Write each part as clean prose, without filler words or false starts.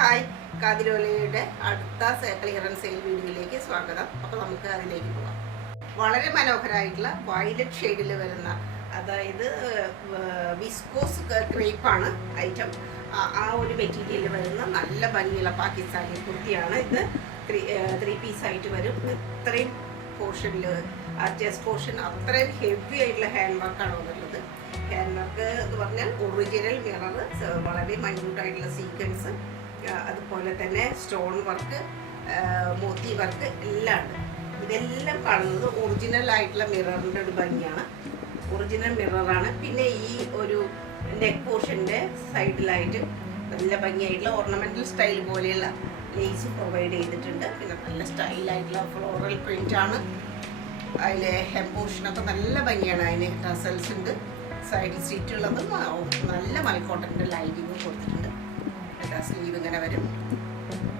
Hi, കാതിരോലയുടെ അടുത്ത clearance sale വീഡിയോയിലേക്ക് സ്വാഗതം. അപ്പോൾ നമുക്ക് അതിലേക്ക് പോകാം. വളരെ മനോഹരമായിട്ടുള്ള വയലറ്റ് ഷെയ്ഡിൽ വരുന്ന, അതായത് വിസ്കോസ് ക്രേപ്പാണ് ഐറ്റം. ആ ഒരു മെറ്റീരിയൽ വരുന്ന നല്ല ഭംഗിയുള്ള പാകിസ്ഥാനി കുർത്തിയാണ് ഇത്. 3 പീസായിട്ട് വരും. ഇത്രയും പോർഷനിൽ ചെസ്റ്റ് പോർഷൻ അത്രയും ഹെവി ആയിട്ടുള്ള ഹാൻഡ് വർക്കാണ് വന്നിട്ടുള്ളത്. ഹാൻഡ് വർക്ക് എന്ന് പറഞ്ഞാൽ ഒറിജിനൽ മിറർ, വളരെ മൈന്യൂട്ടായിട്ടുള്ള സീക്വൻസ്, അതുപോലെ തന്നെ സ്റ്റോൺ വർക്ക്, മോത്തി വർക്ക് എല്ലാം ഉണ്ട്. ഇതെല്ലാം കാണുന്നത് ഒറിജിനൽ ആയിട്ടുള്ള മിററിൻ്റെ ഒരു ഭംഗിയാണ്. ഒറിജിനൽ മിററാണ്. പിന്നെ ഈ ഒരു നെക്ക് പോർഷൻ്റെ സൈഡിലായിട്ട് നല്ല ഭംഗിയായിട്ടുള്ള ഓർണമെൻ്റൽ സ്റ്റൈൽ പോലെയുള്ള ലേസ് പ്രൊവൈഡ് ചെയ്തിട്ടുണ്ട്. പിന്നെ നല്ല സ്റ്റൈലായിട്ടുള്ള ഫ്ലോറൽ പ്രിൻ്റാണ്. അതിൽ ഹെം പോർഷനൊക്കെ നല്ല ഭംഗിയാണ്. അതിന് ടസൽസ് ഉണ്ട്. സൈഡിൽ സ്റ്റിച്ച് ഉള്ളതും നല്ല മൽക്കോട്ടൻ്റെ ലൈനിങ്ങും കൊടുത്തിട്ടുണ്ട്. സ്ലീവ് ഇങ്ങനെ വരും.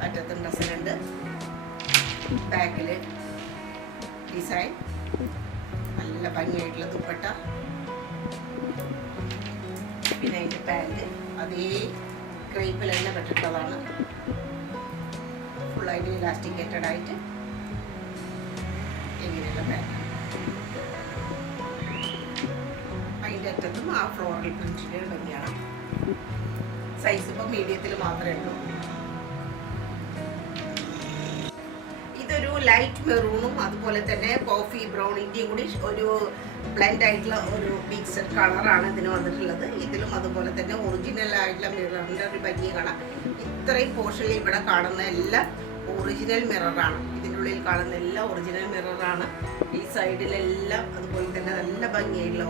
അറ്റത്തും ടസലുണ്ട്. ബാക്കിൽ ഡിസൈൻ നല്ല ഭംഗിയായിട്ടുള്ള ദുപ്പട്ട. പിന്നെ അതിൻ്റെ പാൻറ് അതേ ക്രേപ്പിൽ തന്നെ പെട്ടിട്ടുള്ളതാണ്. ഫുള്ളായിട്ട് ഇലാസ്റ്റിക്കേറ്റഡ് ആയിട്ട് ഇങ്ങനെയുള്ള പാൻറ്. അതിൻ്റെ അറ്റത്തും ആ ഫ്ലോറൽ പ്രിന്റിൻ്റെ ഭംഗിയാണ്. സൈസ് ഇപ്പോൾ മീഡിയത്തിൽ മാത്രമേ ഉള്ളൂ. ഇതൊരു ലൈറ്റ് മെറൂണും അതുപോലെ തന്നെ കോഫി ബ്രൗണിൻ്റെയും കൂടി ഒരു ബ്ലെൻഡ് ആയിട്ടുള്ള ഒരു മിക്സഡ് കളറാണ് ഇതിന് വന്നിട്ടുള്ളത്. ഇതിലും അതുപോലെ തന്നെ ഒറിജിനൽ ആയിട്ടുള്ള മിററിൻ്റെ ഒരു ഭംഗി കാണാം. ഇത്രയും പോർഷനിൽ ഇവിടെ കാണുന്ന എല്ലാം ഒറിജിനൽ മിററാണ്. ഇതിനുള്ളിൽ കാണുന്ന എല്ലാം ഒറിജിനൽ മിററാണ്. ഈ സൈഡിലെല്ലാം അതുപോലെ തന്നെ നല്ല ഭംഗിയായിട്ടുള്ള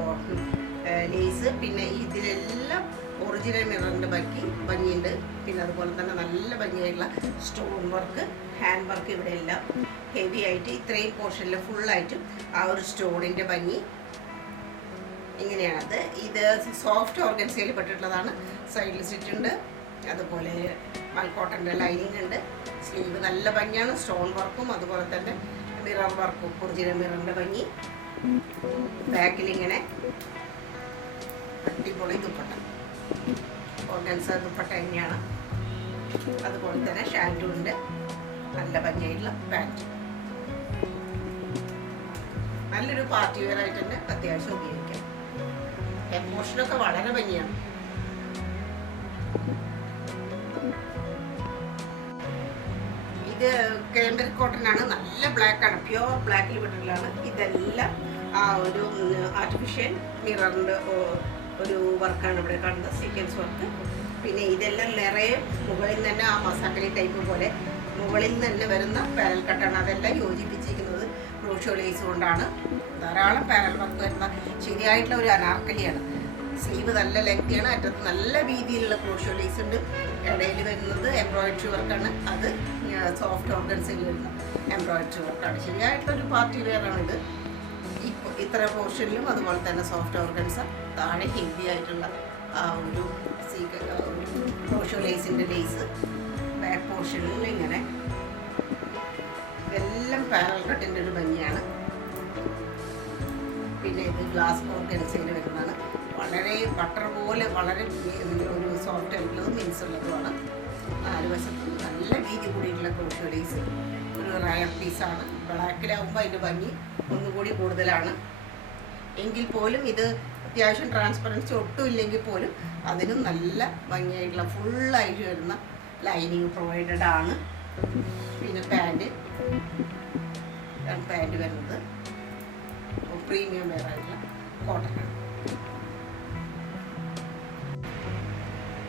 ലേസ്. പിന്നെ ഇതിലെല്ലാം ഒറിജിനൽ മിററിൻ്റെ ഭംഗിയുണ്ട്. പിന്നെ അതുപോലെ തന്നെ നല്ല ഭംഗിയായിട്ടുള്ള സ്റ്റോൺ വർക്ക്, ഹാൻഡ് വർക്ക് ഇവിടെ എല്ലാം ഹെവി ആയിട്ട് ഇത്രയും പോർഷനിൽ ഫുള്ളായിട്ടും ആ ഒരു സ്റ്റോണിൻ്റെ ഭംഗി ഇങ്ങനെയാണത്. ഇത് സോഫ്റ്റ് ഓർഗൻസയിൽ പെട്ടിട്ടുള്ളതാണ്. സൈഡിൽ സ്റ്റിച്ച് ഉണ്ട്. അതുപോലെ മൽക്കോട്ടൻ്റെ ലൈനിങ് ഉണ്ട്. സ്ലീവ് നല്ല ഭംഗിയാണ്. സ്റ്റോൺ വർക്കും അതുപോലെ തന്നെ മിറർ വർക്കും ഒറിജിനൽ മിററിൻ്റെ ഭംഗി. ബാക്കിലിങ്ങനെ അടിപൊളി ദുപ്പട്ട, ഓർഗൻസ ദുപ്പട്ട തന്നെയാണ്. അതുപോലെ തന്നെ ഷാൻറ്റും ഉണ്ട്. നല്ല ഭംഗിയായിട്ടുള്ള പാൻറ്റ്. നല്ലൊരു പാർട്ടി വെയർ ആയിട്ട് തന്നെ അത്യാവശ്യം ഉപയോഗിക്കാം. എമോഷനൊക്കെ വളരെ ഭംഗിയാണ്. ഇത് കേംബറി കോട്ടൺ ആണ്. നല്ല ബ്ലാക്ക് ആണ്. പ്യുവർ ബ്ലാക്കിൽ വിട്ടിട്ടുള്ളതാണ്. ഇതെല്ലാം ആ ഒരു ആർട്ടിഫിഷ്യൽ മിററിൻ്റെ ഒരു വർക്കാണ് ഇവിടെ കാണുന്നത്, സീക്വൻസ് വർക്ക്. പിന്നെ ഇതെല്ലാം നിറയെ മുകളിൽ തന്നെ ആ മസാക്കലി ടൈപ്പ് പോലെ മുകളിൽ തന്നെ വരുന്ന പാരൽ കട്ടാണ്. അതെല്ലാം യോജിപ്പിച്ചിരിക്കുന്നത് ക്രോഷോ ലേസ് കൊണ്ടാണ്. ധാരാളം പാരൽ വർക്ക് വരുന്ന ശരിയായിട്ടുള്ള ഒരു അനാർക്കലിയാണ്. സ്ലീവ് നല്ല ലെങ്തിയാണ്. അറ്റത്ത് നല്ല രീതിയിലുള്ള ക്രോഷോ ലേസ് ഉണ്ട്. ഇടയിൽ വരുന്നത് എംബ്രോയിഡറി വർക്കാണ്. അത് സോഫ്റ്റ് ഓർഗൻസിൽ വരുന്ന എംബ്രോയിഡറി വർക്കാണ്. ശരിയായിട്ടുള്ളൊരു പാർട്ടി വെയറാണ് ഇത്. ഇത്ര പോർഷനിലും അതുപോലെ തന്നെ സോഫ്റ്റ് ഓർഗൻസ, താഴെ ഹെവി ആയിട്ടുള്ള ആ ഒരു ക്രോഷോ ലേസിൻ്റെ ലേസ്, ബാക്ക് പോർഷനിൽ ഇങ്ങനെ ഇതെല്ലാം പാരൽ കട്ടിൻ്റെ ഒരു ഭംഗിയാണ്. പിന്നെ ഇത് ഗ്ലാസ് ഓർഗൻസയിൽ വരുന്നതാണ്. വളരെ ബട്ടർ പോലെ വളരെ ഒരു സോഫ്റ്റ് ആയിട്ടുള്ളതും മിൻസ് ഉള്ളതുമാണ്. 4 വശത്തും നല്ല വീതി കൂടിയിട്ടുള്ള ക്രോഷോ ലേസ്. ഒരു റയർ പീസാണ്. ബ്ലാക്കിലാവുമ്പോൾ അതിൻ്റെ ഭംഗി ഒന്നുകൂടി കൂടുതലാണ്. എങ്കിൽ പോലും ഇത് അത്യാവശ്യം ട്രാൻസ്പെറൻസി ഒട്ടും ഇല്ലെങ്കിൽ പോലും അതിനും നല്ല ഭംഗിയായിട്ടുള്ള ഫുള്ളായിട്ട് വരുന്ന ലൈനിങ് പ്രൊവൈഡഡ് ആണ്. പിന്നെ പാൻറ് വരുന്നത് പ്രീമിയം വെയറായിട്ടുള്ള കോട്ടനാണ്.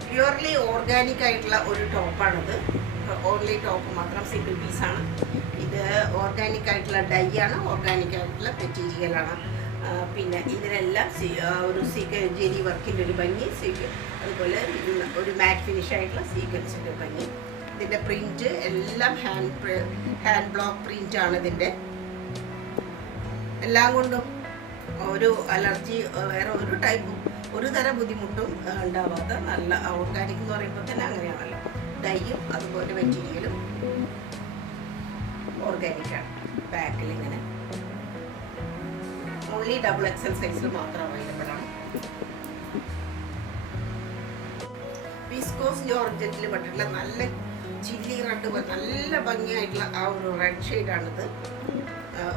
പ്യുവർലി ഓർഗാനിക് ആയിട്ടുള്ള ഒരു ടോപ്പാണിത്. ഓൺലി ടോപ്പ് മാത്രം, സിംഗിൾ പീസാണ്. ഇത് ഓർഗാനിക് ആയിട്ടുള്ള ഡൈ ആണ്. ഓർഗാനിക് ആയിട്ടുള്ള മെറ്റീരിയലാണ്. പിന്നെ ഇതിനെല്ലാം ഒരു ജെരി വർക്കിൻ്റെ ഒരു ഭംഗി, അതുപോലെ ഒരു മാറ്റ് ഫിനിഷ് ആയിട്ടുള്ള സീക്വൻസിൻ്റെ ഭംഗി. ഇതിൻ്റെ പ്രിൻറ്റ് എല്ലാം ഹാൻഡ് ബ്ലോക്ക് പ്രിൻ്റാണ്. ഇതിൻ്റെ എല്ലാം കൊണ്ടും ഒരു അലർജി വേറെ ഒരു തരം ബുദ്ധിമുട്ടും ഉണ്ടാവാത്ത നല്ല ഓർഗാനിക് എന്ന് പറയുമ്പോൾ തന്നെ അങ്ങനെയാണല്ലോ. ഡൈയും അതുപോലെ മെറ്റീരിയലും ഓർഗാനിക്കാണ്. ബാക്കിൽ ഇങ്ങനെ ഓൺലി XXL സൈസിൽ മാത്രം അവൈലബിൾ ആണ്. വിസ്കോസ് ജോർജറ്റിൽ പെട്ടിട്ടുള്ള നല്ല ചില്ലി റെഡ് നല്ല ഭംഗിയായിട്ടുള്ള ആ ഒരു റെഡ് ഷെയ്ഡാണിത്.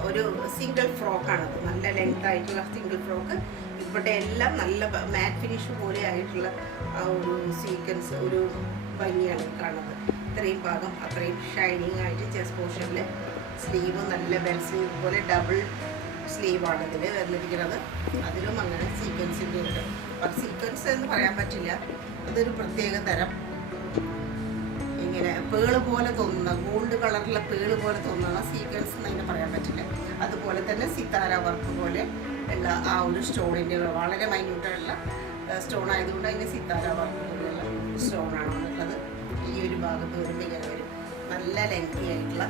ഒരു സിംഗിൾ ഫ്രോക്കാണിത്, നല്ല ലെങ്ത് ആയിട്ടുള്ള സിംഗിൾ ഫ്രോക്ക്. ഇവിടെ എല്ലാം നല്ല മാറ്റ് ഫിനിഷ് പോലെ ആയിട്ടുള്ള ആ ഒരു സീക്വൻസ്, ഒരു ഭംഗിയാണ് കാണുന്നത്. ഇത്രയും ഭാഗം അത്രയും ഷൈനിങ് ആയിട്ട് ചെസ്റ്റ് പോർഷനിൽ സ്ലീവ് നല്ല ബെൽ സ്ലീവ് പോലെ ഡബിൾ സ്ലീവാണ് ഇതിൽ വന്നിരിക്കുന്നത്. അതിലും അങ്ങനെ സീക്വൻസിൻ്റെ ഉണ്ട്. അപ്പം സീക്വൻസ് എന്ന് പറയാൻ പറ്റില്ല, അതൊരു പ്രത്യേക തരം ഇങ്ങനെ പേള് പോലെ തോന്നുന്ന, ഗോൾഡ് കളറിലെ പേള് പോലെ തോന്നുന്ന സീക്വൻസ് എന്ന് അതിനെ പറയാൻ പറ്റില്ല. അതുപോലെ തന്നെ സിത്താര വർക്ക് പോലെ ഉള്ള ആ ഒരു സ്റ്റോണിൻ്റെ വളരെ മൈന്യൂട്ടായിട്ടുള്ള സ്റ്റോൺ ആയതുകൊണ്ട് അതിന് സിത്താര വർക്ക് പോലെയുള്ള സ്റ്റോണാണ് ഉള്ളത്. ഈ ഒരു ഭാഗത്ത് വരുമ്പോൾ ഇങ്ങനെ വരും. നല്ല ലെങ്തി ആയിട്ടുള്ള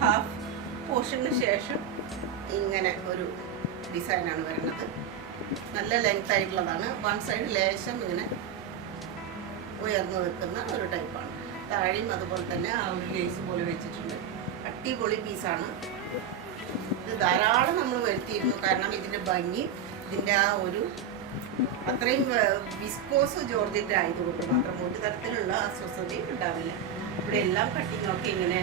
ഹാഫ് പോർഷന് ശേഷം ഇങ്ങനെ ഒരു ഡിസൈനാണ് വരുന്നത്. നല്ല ലെങ്ത് ആയിട്ടുള്ളതാണ്. വൺ സൈഡ് ലേശം ഇങ്ങനെ ഉയർന്നു നിൽക്കുന്ന ഒരു ടൈപ്പാണ്. താഴെയും അതുപോലെ തന്നെ ആ ഒരു ലേസ് പോലെ വെച്ചിട്ടുണ്ട്. അടിപൊളി പീസാണ് ഇത്. ധാരാളം നമ്മൾ വരുത്തിയിരുന്നു. കാരണം ഇതിൻ്റെ ഭംഗി, ഇതിൻ്റെ ആ ഒരു അത്രയും വിസ്കോസ് ജോർജറ്റ് ആയതുകൊണ്ട് മാത്രം ഒരു തരത്തിലുള്ള അസ്വസ്ഥതയും ഉണ്ടാവില്ല. ഇവിടെ എല്ലാം കട്ടിങ്ങൊക്കെ ഇങ്ങനെ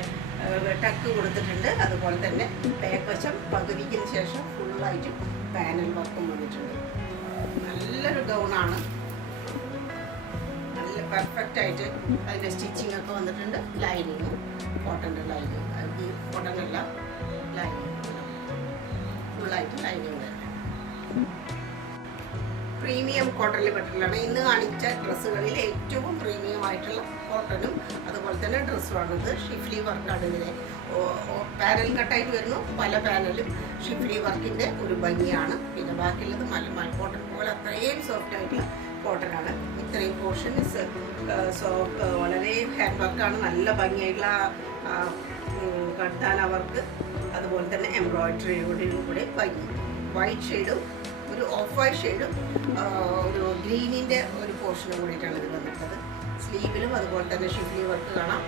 ടക്ക് കൊടുത്തിട്ടുണ്ട്. അതുപോലെ തന്നെ ബാക്ക് വശം പകുതിക്കിന് ശേഷം ഫുള്ളായിട്ട് പാനൽ വർക്കും വന്നിട്ടുണ്ട്. നല്ലൊരു ഗൗണാണ്, നല്ല പെർഫെക്റ്റ് ആയിട്ട് അതിൻ്റെ സ്റ്റിച്ചിങ് ഒക്കെ വന്നിട്ടുണ്ട്. ലൈനിങ്ങും കോട്ടൻ്റെ ലൈനിങ്, ഈ കോട്ടനല്ല ലൈനിങ്, ഫുള്ളായിട്ട് ലൈനിങ് തന്നെ. പ്രീമിയം കോട്ടണിൽ പെട്ടിട്ടുള്ളതാണ്. ഇന്ന് കാണിച്ച ഡ്രസ്സുകളിൽ ഏറ്റവും പ്രീമിയം ആയിട്ടുള്ള കോട്ടണും അതുപോലെ തന്നെ ഡ്രസ്സുമാണ് ഇത്. ഷിഫ്ലി വർക്കാണ് ഇതിനെ. പാനൽ കട്ടായിട്ട് വരുന്നു. പല പാനലും ഷിഫ്ലി വർക്കിൻ്റെ ഒരു ഭംഗിയാണ്. പിന്നെ ബാക്കിയുള്ളത് മലമാൽ കോട്ടൺ പോലെ അത്രയും സോഫ്റ്റ് ആയിട്ടുള്ള കോട്ടനാണ്. ഇത്രയും പോർഷൻ വളരെ ഹാൻഡ് വർക്കാണ്. നല്ല ഭംഗിയായിട്ടുള്ള കട്ടാന വർക്ക്, അതുപോലെ തന്നെ എംബ്രോയിഡറിയോടും കൂടെ ഭംഗി. വൈറ്റ് ഷെയ്ഡും ഒരു ഓഫ് വൈറ്റ് ഷെയ്ഡും ഒരു ഗ്രീനിൻ്റെ ഒരു പോർഷനും കൂടിയിട്ടാണ് ഇത് വന്നിട്ടത്. സ്ലീവിലും അതുപോലെ തന്നെ ഷിഫ്ലി വർക്ക് കാണാം.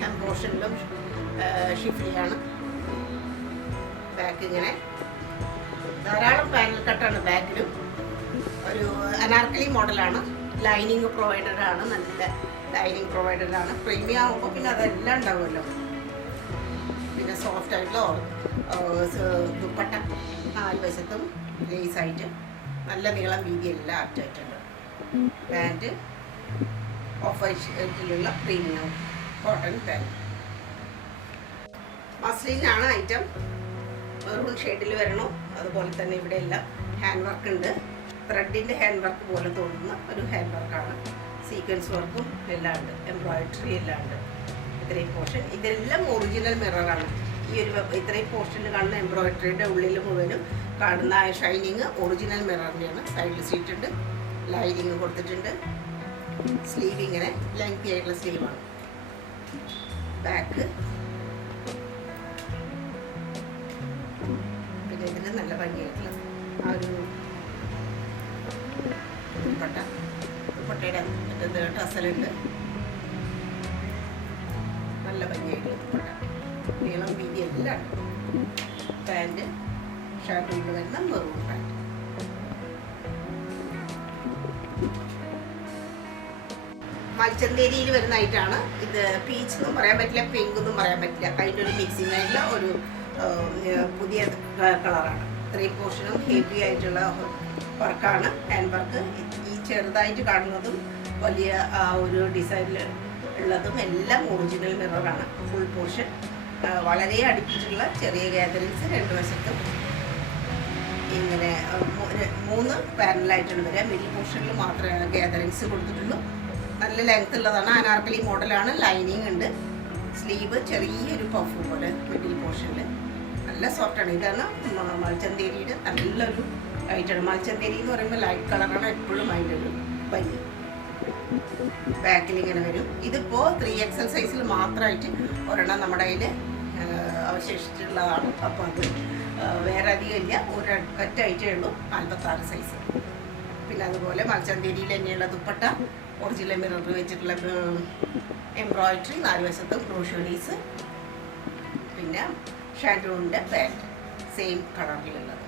ഹാൻഡ് പോർഷനിലും ഷിഫ്ലിയാണ്. ബാക്ക് ഇങ്ങനെ ധാരാളം പാനൽ കട്ടാണ്. ബാക്കിലും ഒരു അനാർക്കലി മോഡലാണ്. ലൈനിങ് പ്രൊവൈഡഡാണ്, നല്ല ലൈനിങ് പ്രൊവൈഡഡാണ്. പ്രീമിയം ആകുമ്പോൾ പിന്നെ അതെല്ലാം ഉണ്ടാവുമല്ലോ. പിന്നെ സോഫ്റ്റ് ആയിട്ടുള്ള ദുപ്പട്ട 4 വശത്തും ലേസായിട്ട് നല്ല നീളം വീതിയെല്ലാം ആപ്റ്റായിട്ടുണ്ട്. പാൻറ്റ് ഓഫ് വൈറ്റിലുള്ള പ്രീമിയം കോട്ടൺ പാൻറ്റ്. മസ്ലിനാണ് ഐറ്റം. മെറൂൺ ഷെയ്ഡിൽ വരണു. അതുപോലെ തന്നെ ഇവിടെ എല്ലാം ഹാൻഡ് വർക്ക് ഉണ്ട്. ത്രെഡിൻ്റെ ഹാൻഡ് വർക്ക് പോലെ തോന്നുന്ന ഒരു ഹാൻഡ് വർക്കാണ്. സീക്വൻസ് വർക്കും എല്ലാം ഉണ്ട്, എംബ്രോയിഡറി എല്ലാം ഉണ്ട്. ഇത്രയും പോർഷൻ ഇതെല്ലാം ഒറിജിനൽ മിററാണ്. ഈ ഒരു ഇത്രയും പോർഷനിൽ കാണുന്ന എംബ്രോയിഡറിയുടെ ഉള്ളിൽ മുഴുവനും കാണുന്ന ഷൈനിങ് ഒറിജിനൽ മിററിൻ്റെയാണ്. സൈഡിൽ സീറ്റ് ഉണ്ട്, ലൈനിങ് കൊടുത്തിട്ടുണ്ട്. സ്ലീവ് ഇങ്ങനെ ലെങ്തി ആയിട്ടുള്ള സ്ലീവാണ്. ബാക്ക് പിന്നെ ഇതിന് നല്ല ഭംഗിയായിട്ടുള്ള ആ ഒരു ദുപ്പട്ടയുടെ ടസലുണ്ട്. നല്ല ഭംഗിയായിട്ടുള്ള ദുപ്പട്ട, നീളം വീതി എല്ലാം ഉണ്ട്. പാൻറ്റ് ഷർട്ട് കൊണ്ട് വരുന്ന മെറൂൺ പാൻറ്റ്. മൽച്ചന്തേരിയിൽ വരുന്ന ഐറ്റാണ് ഇത്. പീച്ച് എന്നും പറയാൻ പറ്റില്ല, പിങ്ക് എന്നും പറയാൻ പറ്റില്ല. അതിൻ്റെ ഒരു മിക്സിംഗ് ആയിട്ടുള്ള ഒരു പുതിയ കളറാണ്. ഇത്രയും പോർഷനും ഹെവി ആയിട്ടുള്ള വർക്കാണ്, ഹാൻഡ് വർക്ക്. ഈ ചെറുതായിട്ട് കാണുന്നതും വലിയ ഒരു ഡിസൈനിൽ ഉള്ളതും എല്ലാം ഒറിജിനൽ മിററാണ്. ഫുൾ പോർഷൻ വളരെ അടുപ്പിച്ചുള്ള ചെറിയ ഗാദറിങ്സ്. 2 വശത്തും ഇങ്ങനെ 3 പാനലായിട്ടുണ്ട് വരിക. മിഡിൽ പോർഷനിൽ മാത്രമേ ഗാദറിങ്സ് കൊടുത്തിട്ടുള്ളൂ. നല്ല ലെങ്ത് ഉള്ളതാണ്. അനാർക്കലി മോഡലാണ്. ലൈനിങ് ഉണ്ട്. സ്ലീവ് ചെറിയൊരു പഫ് പോലെ മിഡിൽ പോർഷനിൽ. നല്ല സോഫ്റ്റാണ്. ഇതാണ് മൽച്ചന്തേരിയുടെ നല്ലൊരു ഐറ്റാണ്. മൽച്ചന്തേരി എന്ന് പറയുമ്പോൾ ലൈറ്റ് കളറാണ് എപ്പോഴും അതിൻ്റെ ഒരു ഭംഗി. ബാക്കിൽ ഇങ്ങനെ വരും. ഇതിപ്പോൾ 3XL സൈസിൽ മാത്രമായിട്ട് ഒരെണ്ണം നമ്മുടെ കയ്യിൽ അവശേഷിച്ചിട്ടുള്ളതാണ്. അപ്പോൾ അത് വേറെ അധികം ഇല്ല, ഒറ്റ ഐറ്റേ ഉള്ളൂ, 46 സൈസ്. പിന്നെ അതുപോലെ മൽച്ചന്തേരിയിൽ തന്നെയുള്ള ദുപ്പട്ട, ഒറിജിനൽ മിറർ വെച്ചിട്ടുള്ള എംബ്രോയിഡറി, 4 വശത്തും ക്രോഷ്യോലീസ്. പിന്നെ ഷാൻഡൂണിൻ്റെ പാൻറ്റ് സെയിം കളറിലുള്ളത്.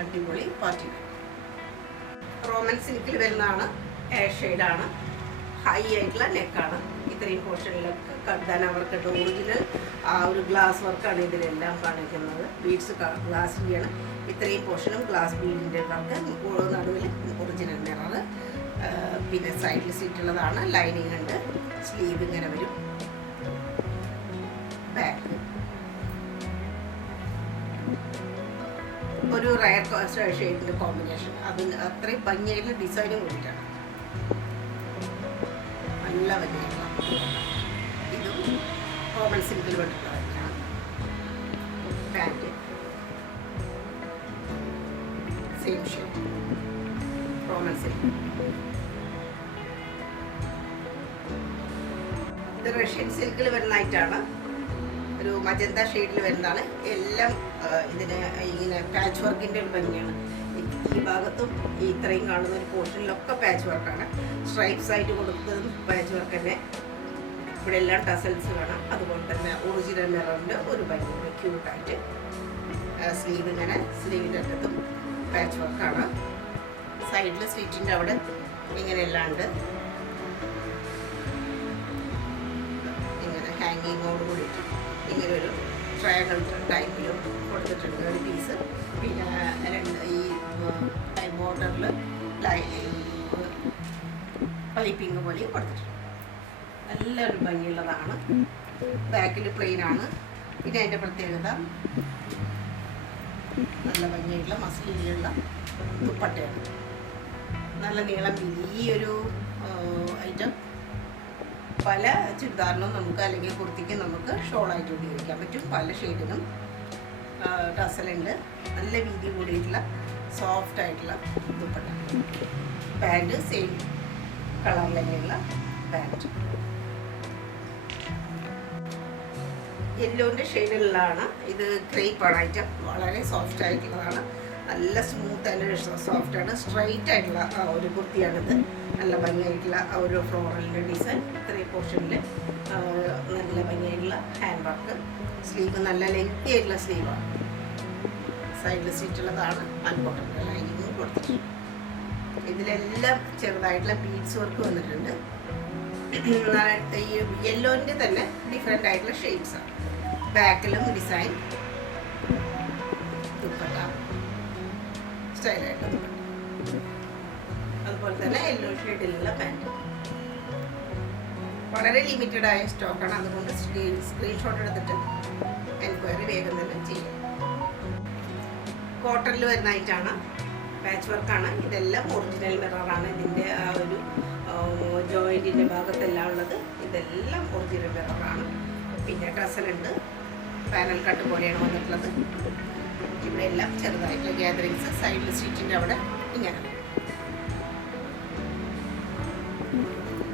അടിപൊളി പാർട്ടി. റോമൻ സിൽക്കിൽ വരുന്നതാണ്. ഷെയ്ഡാണ്. ഹൈ ആയിട്ടുള്ള നെക്കാണ്. ഇത്രയും പോർഷനിലൊക്കെ കണ്ടാൻ അവർക്ക് ഒറിജിനൽ ആ ഒരു ഗ്ലാസ് വർക്കാണ് ഇതിലെല്ലാം കാണിക്കുന്നത്. ബീഡ്സ് ഗ്ലാസിൻ്റെയാണ്. ഇത്രയും പോർഷനും ഗ്ലാസ് ബീഡിൻ്റെ വർക്ക്, നടുവിൽ ഒറിജിനൽ മിറർ. പിന്നെ സൈഡിൽ സീറ്റുള്ളതാണ്. ലൈനിങ് ഉണ്ട്. സ്ലീവ് ഇങ്ങനെ വരും. ബാക്ക് ഒരു റയർ ഷെയ്ഡിൻ്റെ കോമ്പിനേഷൻ. അതിന് അത്രയും ഭംഗിയായിട്ടുള്ള ഡിസൈനും കൂടിയിട്ടാണ്. നല്ല ഭംഗിയായിട്ടുള്ള ഇതും കോമൺ സിമ്പിൾ വേണ്ടിയിട്ടുള്ളതാണ്. Pant same shade common simple. ഇത് റഷ്യൻ സിൽക്കിൽ വരുന്നതായിട്ടാണ്. ഒരു മജന്ത ഷെയ്ഡിൽ വരുന്നതാണ്. എല്ലാം ഇതിന് ഇങ്ങനെ പാച്ച് വർക്കിൻ്റെ ഒരു ഭംഗിയാണ്. ഈ ഭാഗത്തും ഇത്രയും കാണുന്ന ഒരു പോർഷനിലൊക്കെ പാച്ച് വർക്കാണ്. സ്ട്രൈപ്സ് ആയിട്ട് കൊടുത്തതും പാച്ച് വർക്ക് തന്നെ. ഇവിടെ എല്ലാം ടസൽസ് കാണാം. അതുപോലെ തന്നെ ഒറിജിനൽ മിററിൻ്റെ ഒരു ഭംഗിയുണ്ട് ക്യൂട്ടായിട്ട്. സ്ലീവ് ഇങ്ങനെ, സ്ലീവിൻ്റെ അറ്റത്തും പാച്ച് വർക്കാണ്. സൈഡിൽ സ്ലീറ്റിൻ്റെ അവിടെ ഇങ്ങനെയെല്ലാം ഉണ്ട്. ഇങ്ങനെ ഹാങ്ങിങ്ങോട് കൂടിയിട്ട് ഇങ്ങനെ ഒരു ട്രയാങ്കിൾ ടൈപ്പിലും കൊടുത്തിട്ടുണ്ട് ഒരു പീസ്. പിന്നെ ഈ ബോർഡറിൽ പൈപ്പിംഗ് പോലെയും കൊടുത്തിട്ടുണ്ട്. നല്ലൊരു ഭംഗിയുള്ളതാണ്. ബാക്കിൽ പ്ലെയിൻ ആണ്. പിന്നെ അതിൻ്റെ പ്രത്യേകത നല്ല ഭംഗിയായിട്ടുള്ള മസ്ലിനുള്ള ദുപ്പട്ടയാണ്. നല്ല നീളം വീതി. ഈ ഒരു ഐറ്റം പല ചുരിദാറിനും നമുക്ക് അല്ലെങ്കിൽ കുർത്തിക്ക് നമുക്ക് ഷോളായിട്ട് ഉപയോഗിക്കാൻ പറ്റും. പല ഷെയ്ഡിനും ടസലുണ്ട്. നല്ല വീതി കൂടിയിട്ടുള്ള സോഫ്റ്റ് ആയിട്ടുള്ള ദുപ്പട്ട. പാൻറ് സെയിം കളർ തന്നെയുള്ള പാൻറ്. യെല്ലോൻ്റെ ഷെയ്ഡിലുള്ളതാണ്. ഇത് ക്രേപ്പാണ് ഐറ്റം. വളരെ സോഫ്റ്റ് ആയിട്ടുള്ളതാണ്. നല്ല സ്മൂത്ത് ആൻഡ് സോഫ്റ്റാണ്. സ്ട്രൈറ്റ് ആയിട്ടുള്ള ഒരു കുർത്തിയാണിത്. നല്ല ഭംഗിയായിട്ടുള്ള ഒരു ഫ്ലോറലിൻ്റെ ഡിസൈൻ. ഇത്രയും പോർഷനിൽ നല്ല ഭംഗിയായിട്ടുള്ള ഹാൻഡ് വർക്ക്. സ്ലീവ് നല്ല ലെങ്തി ആയിട്ടുള്ള സ്ലീവാണ്. സൈഡിൽ സീറ്റുള്ളതാണ്. അൺകോട്ടൻ്റെ ലൈനിങ് കൊടുത്തിട്ടുണ്ട്. ഇതിലെല്ലാം ചെറുതായിട്ടുള്ള ബീഡ്സ് വർക്ക് വന്നിട്ടുണ്ട്. ഈ യെല്ലോൻ്റെ തന്നെ ഡിഫറെൻ്റ് ആയിട്ടുള്ള ഷെയ്ഡ്സാണ്. ബാക്കിലും ഡിസൈൻ. ദുപ്പട്ട സ്റ്റൈലായിട്ട് ദുപ്പട്ട. അതുപോലെ തന്നെ യെല്ലോ ഷെയ്ഡിലുള്ള പാൻറ്. വളരെ ലിമിറ്റഡ് ആയ സ്റ്റോക്കാണ്. അതുകൊണ്ട് സ്ക്രീൻഷോട്ട് എടുത്തിട്ട് എൻക്വയറി വേഗം തന്നെ ചെയ്യാം. കോട്ടണിൽ വരുന്നതായിട്ടാണ്. പാച്ച് വർക്കാണ്. ഇതെല്ലാം ഒറിജിനൽ മിററാണ്. ഇതിൻ്റെ ആ ഒരു ജോയിൻറ്റിൻ്റെ ഭാഗത്തെല്ലാം ഉള്ളത്. ഇതെല്ലാം ഒറിജിനൽ മിററാണ്. പിന്നെ ടസലുണ്ട്. പാനൽ കട്ട് പോലെയാണ് വന്നിട്ടുള്ളത്. ഇവിടെ എല്ലാം ചെറുതായിട്ട് ഗ്യാതറിങ്സ്. സൈഡിൽ സീറ്റിൻ്റെ അവിടെ ഇങ്ങനെ.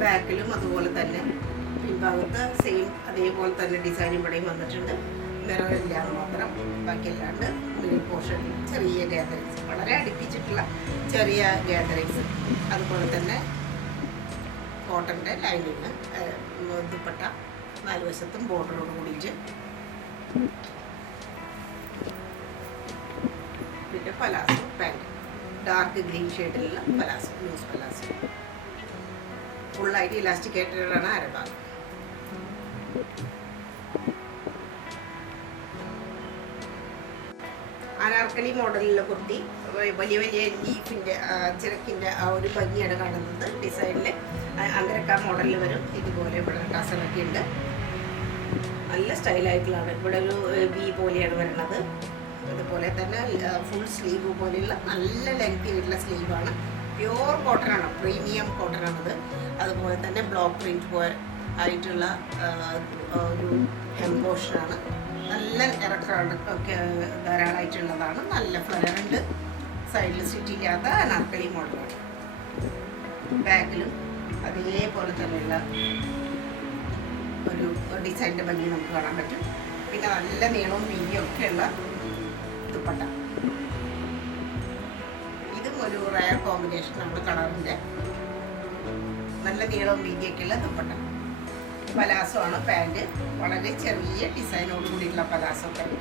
ബാക്കിലും അതുപോലെ തന്നെ പിൻഭാഗത്ത് സെയിം അതേപോലെ തന്നെ ഡിസൈൻ ഇവിടെയും വന്നിട്ടുണ്ട്. മിററില്ലാതെ മാത്രം. ബാക്കിയല്ലാണ്ട് മിഡിൽ പോർഷൻ ചെറിയ ഗ്യാതറിങ്സ്, വളരെ അടുപ്പിച്ചിട്ടുള്ള ചെറിയ ഗ്യാതറിങ്സ്. അതുപോലെ തന്നെ കോട്ടൻ്റെ ലൈനിങ് ദുപ്പട്ട 4 വശത്തും ബോർഡറോട് കൂടിയിട്ട്. പിന്നെ പലാസോ പാൻറ്. ഡാർക്ക് ഗ്രീൻ ഷെയ്ഡിലുള്ള പലാസോ, ലൂസ് പലാസോ. ഫുള്ളായിട്ട് ഇലാസ്റ്റിക്കേറ്റഡാണ് അരഭാഗം. അനാർക്കലി മോഡലിലുള്ള കുർത്തി. വലിയ വലിയ ലീഫിൻ്റെ ചിരക്കിൻ്റെ ആ ഒരു ഭംഗിയാണ് കാണുന്നത്. ഡിസൈനിൽ അങ്കരക്ക മോഡലിൽ വരും. ഇതുപോലെ ഇവിടെ ടസലൊക്കെ ഉണ്ട്. നല്ല സ്റ്റൈലായിട്ടുള്ളതാണ്. ഇവിടെ ഒരു വി പോലെയാണ് വരുന്നത്. അതുപോലെ തന്നെ ഫുൾ സ്ലീവ് പോലെയുള്ള നല്ല ലെങ്തി ആയിട്ടുള്ള സ്ലീവാണ്. പ്യുവർ കോട്ടനാണ്. പ്രീമിയം കോട്ടനാണത്. അതുപോലെ തന്നെ ബ്ലോക്ക് പ്രിൻറ്റ് ആയിട്ടുള്ള ഒരു ഹെംപോഷനാണ്. നല്ല ഇറക്കാണ് ഒക്കെ ധാരാളമായിട്ടുള്ളതാണ്. നല്ല ഫ്ലയർ ഉണ്ട്. സൈഡിൽ സ്റ്റിച്ചില്ലാത്ത അനാർക്കലി മോഡലാണ്. ബാക്കിലും അതേപോലെ തന്നെയുള്ള ഒരു ഡിസൈനിൻ്റെ ഭംഗി നമുക്ക് കാണാൻ പറ്റും. പിന്നെ നല്ല നീളവും വീതിയും ഒക്കെയുള്ള ദുപ്പട്ട. ഇതും ഒരു റയർ കോമ്പിനേഷനാണ് കളറിൻ്റെ. നല്ല നീളവും വീതിയൊക്കെയുള്ള ദുപ്പട്ട. പലാസോ ആണ് പാൻറ്. വളരെ ചെറിയ ഡിസൈനോട് കൂടിയിട്ടുള്ള പലാസോ പാൻറ്.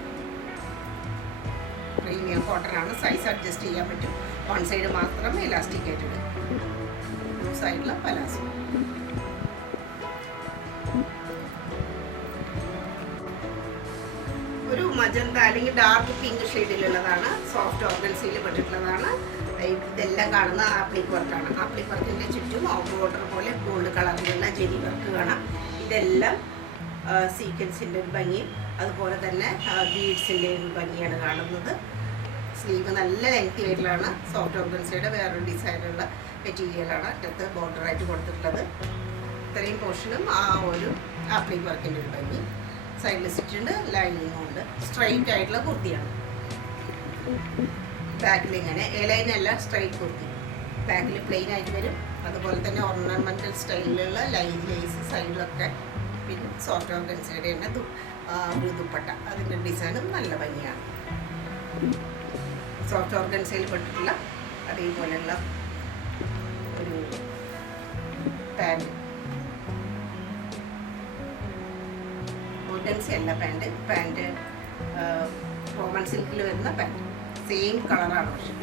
പ്രീമിയം കോട്ടനാണ്. സൈസ് അഡ്ജസ്റ്റ് ചെയ്യാൻ പറ്റും. വൺ സൈഡ് മാത്രം ഇലാസ്റ്റിക്കേറ്റഡ്. ടു സൈഡിലുള്ള പലാസോ. മജന്ത അല്ലെങ്കിൽ ഡാർക്ക് പിങ്ക് ഷെയ്ഡിലുള്ളതാണ്. സോഫ്റ്റ് ഓർഗൻസയിൽ പെട്ടിട്ടുള്ളതാണ്. ഇതെല്ലാം കാണുന്ന ആപ്ലിക് വർക്കാണ്. ആപ്ലിക് വർക്കിൻ്റെ ചുറ്റും ബോർഡർ പോലെ ഗോൾഡ് കളറിലുള്ള ജെരി വർക്ക് കാണാം. ഇതെല്ലാം സീക്വൻസിൻ്റെ ഒരു ഭംഗിയും അതുപോലെ തന്നെ ബീഡ്സിൻ്റെ ഒരു ഭംഗിയാണ് കാണുന്നത്. സ്ലീവ് നല്ല ലെങ്തി ആയിട്ടുള്ളതാണ്. സോഫ്റ്റ് ഓർഗൻസയുടെ വേറൊരു ഡിസൈനുള്ള മെറ്റീരിയലാണ് അടുത്ത് ബോർഡറായിട്ട് കൊടുത്തിട്ടുള്ളത്. ഇത്രയും പോർഷനും ആ ഒരു ആപ്ലിക് വർക്കിൻ്റെ ഒരു ഭംഗി. സൈഡിൽ സ്റ്റിച്ചുണ്ട്, ലൈനിങ്ങും ഉണ്ട്. സ്ട്രൈറ്റ് ആയിട്ടുള്ള കുർത്തിയാണ്. ബാക്കിൽ ഇങ്ങനെ എലൈനല്ല, സ്ട്രൈറ്റ് കുർത്തി. ബാക്കിൽ പ്ലെയിൻ ആയിട്ട് വരും. അതുപോലെ തന്നെ ഓർണമെൻ്റൽ സ്റ്റൈലിലുള്ള ലൈൻ ലേസ് സൈഡിലൊക്കെ. പിന്നെ സോഫ്റ്റ് ഓർഗൻസയുടെ തന്നെ ഒരു ദുപ്പട്ട, അതിൻ്റെ ഡിസൈനും നല്ല ഭംഗിയാണ്. സോഫ്റ്റ് ഓർഗൻസയിൽ പെട്ടിട്ടുള്ള അതേപോലെയുള്ള ഒരു പാൻറ്. ഓർഗൻസി അല്ല പാൻറ് റോമൻ സിൽക്കിൽ വരുന്ന പാൻറ്. സെയിം കളറാണ്. പക്ഷേ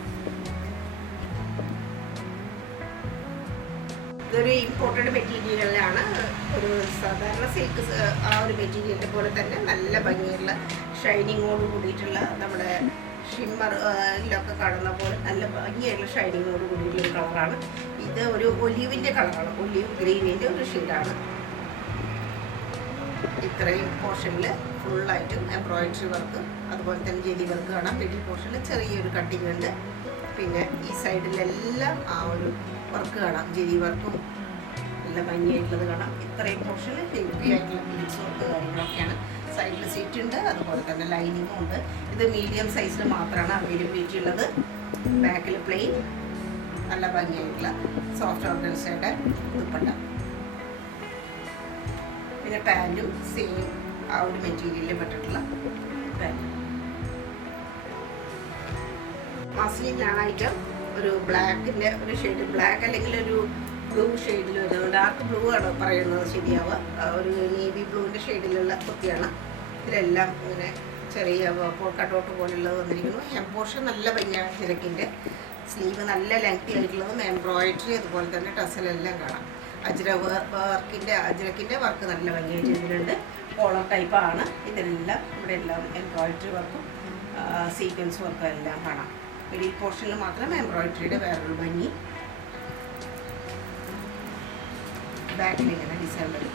ഇതൊരു ഇമ്പോർട്ടഡ് മെറ്റീരിയലാണ്. ഒരു സാധാരണ സിൽക്ക് ആ ഒരു മെറ്റീരിയലിൻ്റെ പോലെ തന്നെ നല്ല ഭംഗിയുള്ള ഷൈനിങ്ങോട് കൂടിയിട്ടുള്ള നമ്മുടെ ഷിമ്മറിലൊക്കെ കാണുന്ന പോലെ നല്ല ഭംഗിയായിട്ടുള്ള ഷൈനിങ്ങോട് കൂടിയിട്ടുള്ള കളറാണ്. ഇത് ഒരു ഒലീവിൻ്റെ കളറാണ്. ഒലീവ് ഗ്രീനിൻ്റെ ഒരു ഷെയ്ഡാണ്. ഇത്രയും പോർഷനിൽ ഫുള്ളായിട്ടും എംബ്രോയിഡറി വർക്ക് അതുപോലെ തന്നെ ജെരി വർക്ക് കാണാം. മിഡിൽ പോർഷനിൽ ചെറിയൊരു കട്ടിങ് ഉണ്ട്. പിന്നെ ഈ സൈഡിലെല്ലാം ആ ഒരു വർക്ക് കാണാം. ജെരി വർക്കും നല്ല ഭംഗിയായിട്ടുള്ളത് കാണാം. ഇത്രയും പോർഷനിൽ ഹെവി ആയിട്ടുള്ള ബീഡ്സ് വർക്ക് കാര്യങ്ങളൊക്കെയാണ്. സൈഡിൽ സീറ്റ് ഉണ്ട്, അതുപോലെ തന്നെ ലൈനിങ്ങും ഉണ്ട്. ഇത് മീഡിയം സൈസിൽ മാത്രമാണ് അവൈലബിലിറ്റി ഉള്ളത്. ബാക്കിൽ പ്ലെയിൻ നല്ല ഭംഗിയായിട്ടുള്ള സോഫ്റ്റ് ഓർഗൻസയുടെ ദുപ്പട്ട. പിന്നെ പാൻറ്റും സെയിം ആ ഒരു മെറ്റീരിയലിൽ പെട്ടിട്ടുള്ള പാൻറ്റ്. മസ്ലിനാണ് ഐറ്റം. ഒരു ബ്ലാക്കിൻ്റെ ഒരു ഷെയ്ഡ്, ബ്ലാക്ക് അല്ലെങ്കിൽ ഒരു ബ്ലൂ ഷെയ്ഡിൽ വരുന്നത്. ഡാർക്ക് ബ്ലൂ ആണ് പറയുന്നത് ശരിയാവുക. ഒരു നേവി ബ്ലൂവിൻ്റെ ഷെയ്ഡിലുള്ള കുർത്തിയാണ്. ഇതിലെല്ലാം ഇങ്ങനെ ചെറിയ പോൾക്ക ഡോട്ട് പോലുള്ളത് വന്നിരിക്കുന്നു. എംബോഷൻ നല്ല ഭംഗിയാണ്. ചിരക്കിൻ്റെ സ്ലീവ് നല്ല ലെങ്തി ആയിട്ടുള്ളതും എംബ്രോയിഡറി അതുപോലെ തന്നെ ടസലെല്ലാം കാണാം. അജ്രക്കിൻ്റെ വർക്ക് നല്ല ഭംഗിയായിട്ട് ഇതിലുണ്ട്. കോളർ ടൈപ്പാണ്. ഇതെല്ലാം ഇവിടെ എല്ലാം എംബ്രോയിഡറി വർക്കും സീക്വൻസ് വർക്കും എല്ലാം കാണാം. മിഡിൽ പോർഷനിൽ മാത്രം എംബ്രോയിഡറിയുടെ വേറൊരു ഭംഗി. ബാക്കിൽ ഇങ്ങനെ ഡിസൈൻ വരും.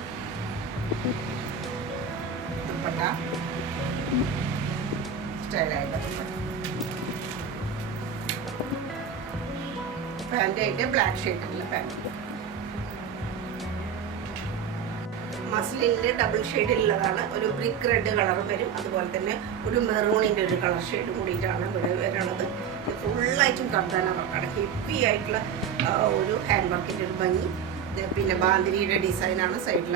ദുപ്പട്ട സ്റ്റൈലായിട്ട് ദുപ്പട്ട. പാൻറ് ആയിട്ട് ബ്ലാക്ക് ഷെയ്ഡുള്ള പാൻറ്. മസ്ലിനിൽ ഡബിൾ ഷെയ്ഡിലുള്ളതാണ്. ഒരു ബ്രിക്ക് റെഡ് കളറും വരും. അതുപോലെ തന്നെ ഒരു മെറൂണിൻ്റെ ഒരു കളർ ഷെയ്ഡ് കൂടിയിട്ടാണ് ഇവിടെ വരുന്നത്. ഫുള്ളായിട്ടും കർദാന വർക്കാണ്. ഹെവി ആയിട്ടുള്ള ഒരു ഹാൻഡ് വർക്കിൻ്റെ ഒരു ഭംഗി. പിന്നെ ബാന്തിരിയുടെ ഡിസൈനാണ്. സൈഡിൽ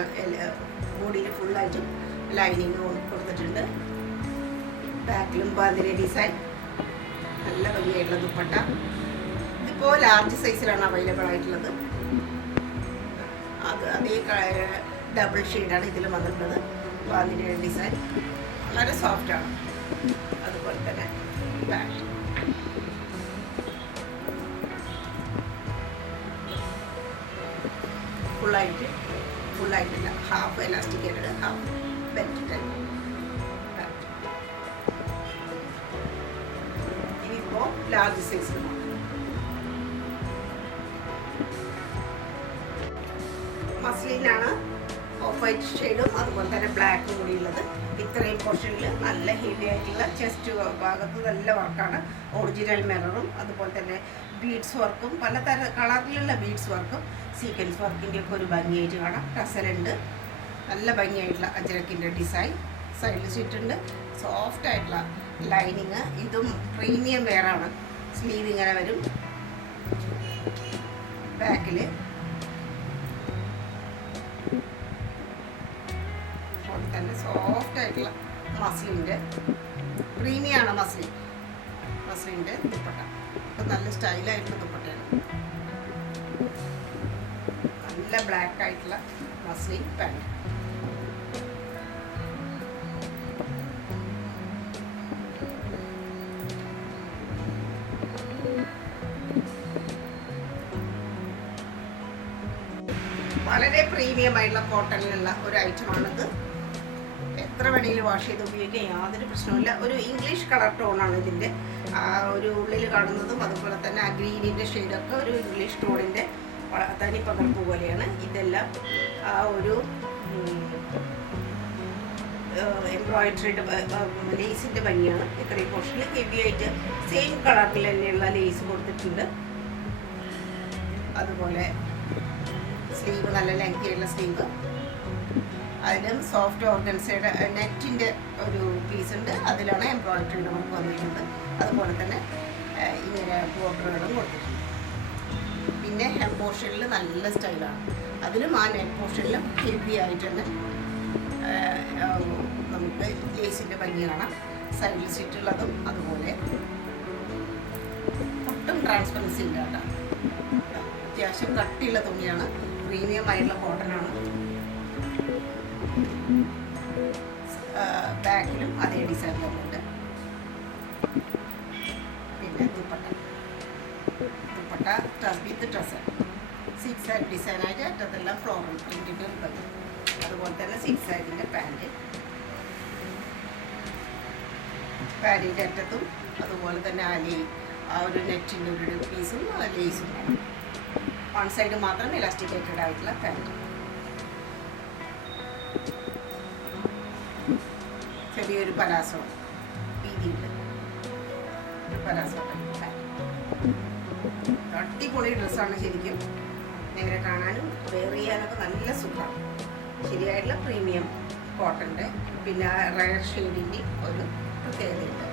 ബോഡിയിൽ ഫുള്ളായിട്ടും ലൈനിങ് കൊടുത്തിട്ടുണ്ട്. ബാക്കിലും ബാന്തിരി ഡിസൈൻ. നല്ല ഭംഗിയായിട്ടുള്ള ദുപ്പട്ട. ഇതിപ്പോൾ ലാർജ് സൈസിലാണ് അവൈലബിൾ ആയിട്ടുള്ളത്. അതേ ഡബിൾ ഷെയ്ഡാണ് ഇതിൽ വന്നിട്ടുള്ളത്. ബാന്തിരിയുടെ ഡിസൈൻ വളരെ സോഫ്റ്റാണ്. അതുപോലെ തന്നെ ബാക്ക് ഫുള്ളായിട്ടില്ല, half elasticated, half belt type. ഇനിയിപ്പോൾ ലാർജ് സൈസിൽ മസ്ലിനാണ്. ഓഫ് വൈറ്റ് ഷെയ്ഡും അതുപോലെ തന്നെ ബ്ലാക്കും കൂടിയുള്ളത്. ഇത്രയും പോർഷനിൽ നല്ല ഹെവി ആയിട്ടുള്ള ചെസ്റ്റ് ഭാഗത്ത് നല്ല വർക്കാണ്. ഒറിജിനൽ മിററും അതുപോലെ തന്നെ ബീഡ്സ് വർക്കും പലതര കളറിലുള്ള ബീഡ്സ് വർക്കും സീക്വൻസ് വർക്കിൻ്റെ ഒക്കെ ഒരു ഭംഗിയായിട്ട് കാണാം. ടസലുണ്ട്. നല്ല ഭംഗിയായിട്ടുള്ള അജ്രക്കിൻ്റെ ഡിസൈൻ. സൈഡിൽ സ്റ്റിച്ചുണ്ട്. സോഫ്റ്റ് ആയിട്ടുള്ള ലൈനിങ്. ഇതും പ്രീമിയം വെയറാണ്. സ്ലീവ് ഇങ്ങനെ വരും. ബാക്കിൽ തന്നെ സോഫ്റ്റ് ആയിട്ടുള്ള മസ്ലിൻ്റെ പ്രീമിയാണ് മസ്ലിൻ്റെ ദുപ്പട്ട. അപ്പം നല്ല സ്റ്റൈലായിട്ടുള്ള ദുപ്പട്ടയാണ്. നല്ല ബ്ലാക്ക് ആയിട്ടുള്ള മസ്ലിൻ പാൻറ്. വളരെ പ്രീമിയം ആയിട്ടുള്ള കോട്ടണിലുള്ള ഒരു ഐറ്റമാണിത്. എത്ര വേണമെങ്കിലും വാഷ് ചെയ്ത് ഉപയോഗിക്കാൻ യാതൊരു പ്രശ്നവുമില്ല. ഒരു ഇംഗ്ലീഷ് കളർ ടോണാണ് ഇതിൻ്റെ. ആ ഒരു ഉള്ളിൽ കാണുന്നതും അതുപോലെ തന്നെ ആ ഗ്രീനിൻ്റെ ഷെയ്ഡൊക്കെ ഒരു ഇംഗ്ലീഷ് ടോണിൻ്റെ തനി പകർപ്പ് പോലെയാണ്. ഇതെല്ലാം ആ ഒരു എംബ്രോയിഡറിയുടെ ലേസിൻ്റെ ഭംഗിയാണ്. ഇത്രയും പോർഷനിൽ ഹെവി ആയിട്ട് സെയിം കളറിൽ തന്നെയുള്ള ലേസ് കൊടുത്തിട്ടുണ്ട്. അതുപോലെ സ്ലീവ് നല്ല ലെങ്തി ആയിട്ടുള്ള സ്ലീവ്, അതിലും സോഫ്റ്റ് ഓർഗൻസയുടെ നെറ്റിൻ്റെ ഒരു പീസ് ഉണ്ട്, അതിലാണ് എംബ്രോയിഡറിയുടെ വർക്ക് വന്നിട്ടുണ്ട്. അതുപോലെ തന്നെ ഇങ്ങനെ ബോർഡറുകളും കൊടുത്തിട്ടുണ്ട്. പിന്നെ ഹെം പോർഷനിൽ നല്ല സ്റ്റൈലാണ്. അതിലും ആ നെറ്റ് പോർഷനിലും ഹെവി ആയിട്ട് തന്നെ നമുക്ക് ലേസിൻ്റെ ഭംഗി കാണാം. സൈഡിൽ സ്റ്റിച്ചുള്ളതും അതുപോലെ ഒട്ടും ട്രാൻസ്പെറൻസി ഇല്ല കേട്ടോ. അത്യാവശ്യം കട്ടിയുള്ള തുണിയാണ്, പ്രീമിയം ആയിട്ടുള്ള കോട്ടനാണ്. ബാക്കിലും അതേ ഡിസൈൻ തന്നെയുണ്ട്. പിന്നെ ദുപ്പട്ട വിത്ത് ഡ്രസ്സ് 6 സൈഡ് ഡിസൈനായിട്ട് അറ്റത്തെല്ലാം ഫ്ലോറൽ പ്രിൻറ്റിൻ്റെ ഉള്ളത്. അതുപോലെ തന്നെ 6 സൈഡിൻ്റെ പാൻറ്റിൻ്റെ അറ്റത്തും അതുപോലെ തന്നെ ആ ഒരു നെറ്റിൻ്റെ ഒരു പീസും ലേസും വേണം. വൺ സൈഡ് മാത്രം ഇലാസ്റ്റിക്കേറ്റഡ് ആയിട്ടുള്ള പാൻറ്റ്. ചെറിയൊരു പലാസോ രീതിയിൽ പലാസോ അടിപൊളി ഡ്രസ്സാണ് ശരിക്കും. ഇങ്ങനെ കാണാനും വെയർ ചെയ്യാനൊക്കെ നല്ല സുഖമാണ്. ശരിയായിട്ടുള്ള പ്രീമിയം കോട്ടൻ്റെ പിന്നെ റയർ ഷെയ്ഡിൻ്റെ ഒരു പ്രത്യേകതയുണ്ട്.